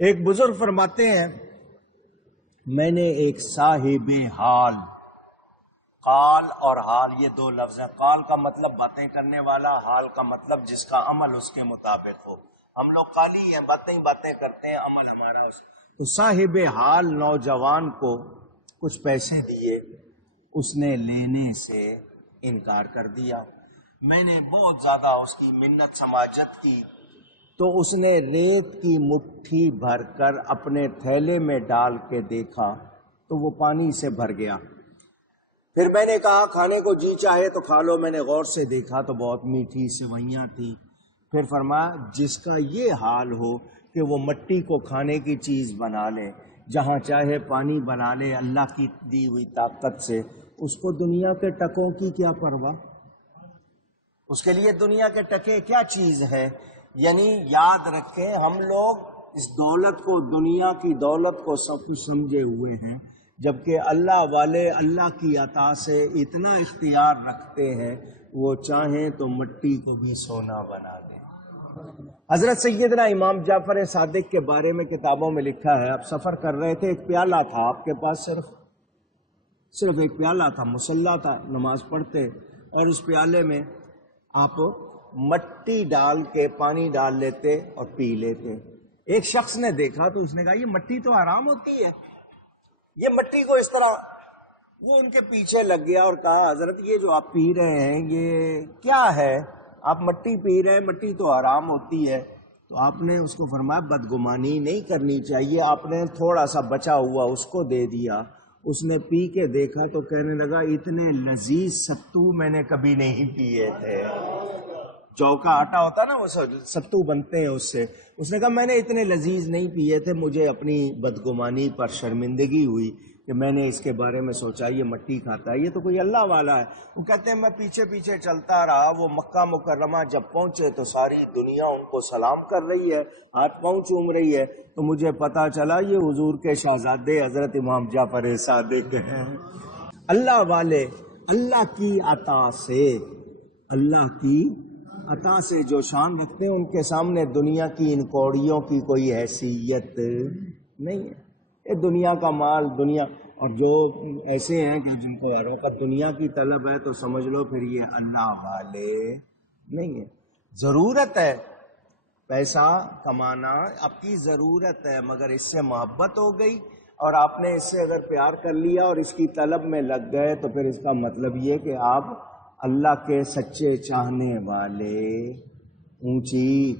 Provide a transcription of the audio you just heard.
ایک بزرگ فرماتے ہیں میں نے ایک صاحب حال، قال اور حال یہ دو لفظ ہیں۔ قال کا مطلب باتیں کرنے والا، حال کا مطلب جس کا عمل اس کے مطابق ہو۔ ہم لوگ قالی ہیں، باتیں کرتے ہیں، عمل ہمارا اس۔ تو صاحب حال نوجوان کو کچھ پیسے دیے، اس نے لینے سے انکار کر دیا۔ میں نے بہت زیادہ اس کی منت سماجت کی تو اس نے ریت کی مٹھی بھر کر اپنے تھیلے میں ڈال کے دیکھا تو وہ پانی سے بھر گیا۔ پھر میں نے کہا کھانے کو جی چاہے تو کھا لو۔ میں نے غور سے دیکھا تو بہت میٹھی سوئیاں تھی۔ پھر فرمایا جس کا یہ حال ہو کہ وہ مٹی کو کھانے کی چیز بنا لے، جہاں چاہے پانی بنا لے اللہ کی دی ہوئی طاقت سے، اس کو دنیا کے ٹکوں کی کیا پرواہ؟ اس کے لیے دنیا کے ٹکے کیا چیز ہے؟ یعنی یاد رکھیں ہم لوگ اس دولت کو، دنیا کی دولت کو سب کچھ سمجھے ہوئے ہیں، جبکہ اللہ والے اللہ کی عطا سے اتنا اختیار رکھتے ہیں وہ چاہیں تو مٹی کو بھی سونا بنا دیں۔ حضرت سیدنا امام جعفر صادق کے بارے میں کتابوں میں لکھا ہے، آپ سفر کر رہے تھے، ایک پیالہ تھا آپ کے پاس، صرف ایک پیالہ تھا، مصلی تھا، نماز پڑھتے، اور اس پیالے میں آپ مٹی ڈال کے پانی ڈال لیتے اور پی لیتے۔ ایک شخص نے دیکھا تو اس نے کہا یہ مٹی تو حرام ہوتی ہے، یہ مٹی کو اس طرح، وہ ان کے پیچھے لگ گیا اور کہا حضرت یہ جو آپ پی رہے ہیں یہ کیا ہے؟ آپ مٹی پی رہے ہیں، مٹی تو حرام ہوتی ہے۔ تو آپ نے اس کو فرمایا بدگمانی نہیں کرنی چاہیے، آپ نے تھوڑا سا بچا ہوا اس کو دے دیا۔ اس نے پی کے دیکھا تو کہنے لگا اتنے لذیذ ستو میں نے کبھی نہیں پیے تھے۔ جو کا آٹا ہوتا ہے نا، وہ ستو بنتے ہیں اس سے۔ اس نے کہا میں نے اتنے لذیذ نہیں پیے تھے، مجھے اپنی بدگمانی پر شرمندگی ہوئی کہ میں نے اس کے بارے میں سوچا یہ مٹی کھاتا ہے، یہ تو کوئی اللہ والا ہے۔ وہ کہتے ہیں میں پیچھے پیچھے چلتا رہا، وہ مکہ مکرمہ جب پہنچے تو ساری دنیا ان کو سلام کر رہی ہے، ہاتھ پاؤں چوم رہی ہے، تو مجھے پتا چلا یہ حضور کے شہزادے حضرت امام جعفر صادق ہیں۔ اللہ والے اللہ کی عطا سے، اللہ کی عطا سے جو شان رکھتے ہیں ان کے سامنے دنیا کی ان کوڑیوں کی کوئی حیثیت نہیں ہے۔ یہ دنیا کا مال، دنیا، اور جو ایسے ہیں کہ جن کو ہر وقت دنیا کی طلب ہے تو سمجھ لو پھر یہ اللہ والے نہیں ہے۔ ضرورت ہے پیسہ کمانا، آپ کی ضرورت ہے، مگر اس سے محبت ہو گئی اور آپ نے اس سے اگر پیار کر لیا اور اس کی طلب میں لگ گئے تو پھر اس کا مطلب یہ کہ آپ اللہ کے سچے چاہنے والے، اونچی